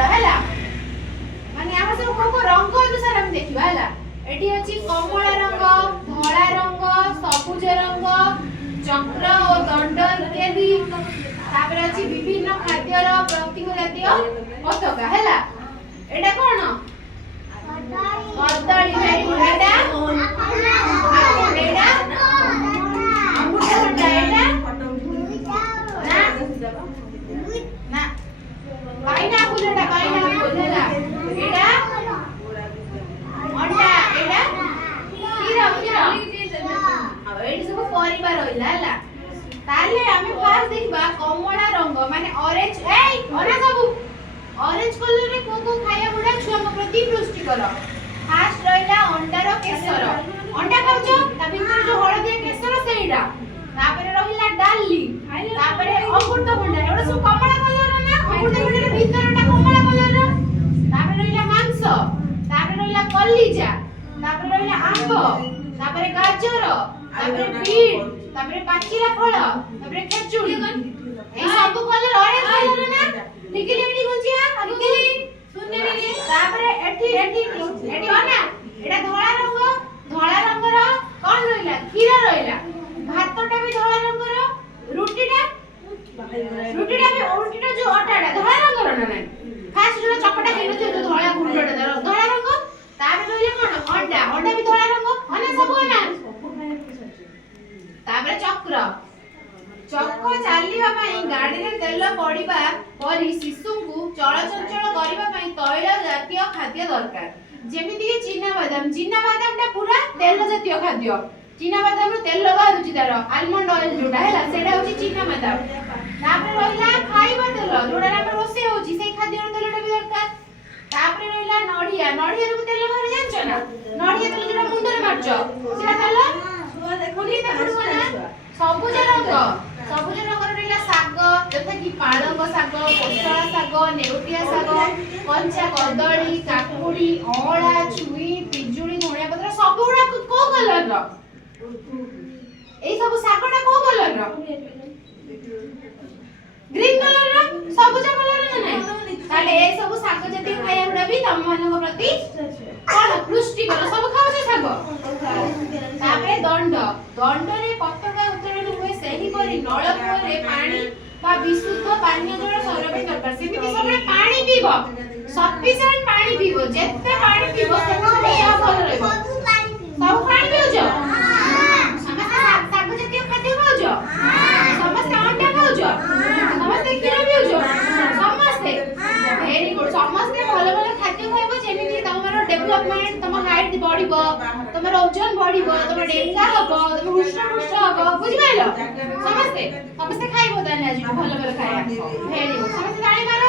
अनुसार हैला माने हम सब को रंग अनुसार हम देखिबा हैला एठी अछि कमला रंग धला रंग सबुज रंग चक्र और दंड इत्यादि तापर अछि विभिन्न खाद्यर प्रतीक जातीय पताका हैला एटा कोन कदली भेरी गुड एटा एटा अमृतभंडा एटा ना पाइनएप्पल एटा पाइनएप्पल हैला एटा अंडा एटा खीरा खीरा अब एटी सब परिवार होइला हैला ताले हमें फास्ट देखबा कमला रंग माने ऑरेंज एई ओना सब ऑरेंज कलर रे को खाया गुडा छुआ को प्रति पुष्टि कर फास्ट रहिला अंडा रो केसर अंडा खाउछो ता भीतर जो हळदिया केसर सेइडा तापरे रहिला डाली तापरे अमृतभंडा एडा सब कमला कलर ना अमृतभंडा रे भीतरटा कमला कलर रो तापरे रहिला मांस तापरे रहिला कलिजा तापरे रहिला आंब तापरे गाजर तापरे बीट तापरे पाचिला फळ तापरे खेचुड़ी ए सब कलर ऑरेंज कलर ना निकली एटी गुंजिया निकली शून्य रे तापरे एटी ओना एटा धळा रंग रो कोन रहिला खीरा रहिला भातटा भी धळा रंग रो रुटीटा भी जो अटाडा धळा रंग रो ना फास्ट जो चपटा हेनो जो धळा गुंडटा धळा रंग तापरे रहिला कोन अंडा भी धळा रंग ओना सब ओना तापरे चक्र चालिबा पई गाडी रे तेल पडिबा परि शिशु को चलचंचल करिबा पई तैल जातीय खाद्य दरकार जेमिति कि चीना बादाम टा पूरा तेल जातीय खाद्य चीना बादाम रो तेल बाहरुची तार आलमंड ऑयल जोडा हैला सेडा होची चीना बादाम तापरे रहिला खाइबा तेल जोडा रे रोसे होची से खाद्य रो तेलटा भी दरकार तापरे रहिला नडिया रो तेल बाहर जानछ ना नडिया तेल जोडा मुंडरे मारछ सेडा तेल देखुनी तापर सबुज रंग रहिला साग जथा कि पालक साग कोसला साग नेउटिया साग कंचा कदली काकुड़ी अळा छुई पिजुड़ी धनिया पत्र सबुरा को कलर रो ए सब सागटा को कलर रो ग्रीन कलर रो सबुज कलर रो नै ताले ए सब साग जति खाया गुडा भी तम मानको प्रति कोन पुष्टि कर सब खाउ छै साग तापरे दंड रे पताका उत्तोलन होय सेही परि नळकूप रे पानी बा विशुद्ध पानी जल सरबे दरकार सेमिति सबरे पानी पीबो सफिशिएंट पानी पीबो जेते पानी पीबो सेते देह भल रहबो सब पानी पिउजो समस्त साग जति खाद्य खाउजो समस्त अंडा खाउजो समस्त खीर पिउजो समस्त वेरी गुड समस्त भल भल खाद्य खाइबो जेमिति तमरो डेवलपमेंट तम हाइट बढ़िबो तमरो ओजन बढ़िबो तम डेंगा हबो तम हुष्ट हबो बुझि पाइलो समस्त खाइबो ताने आज भल भल खाया वेरी गुड समस्त जानि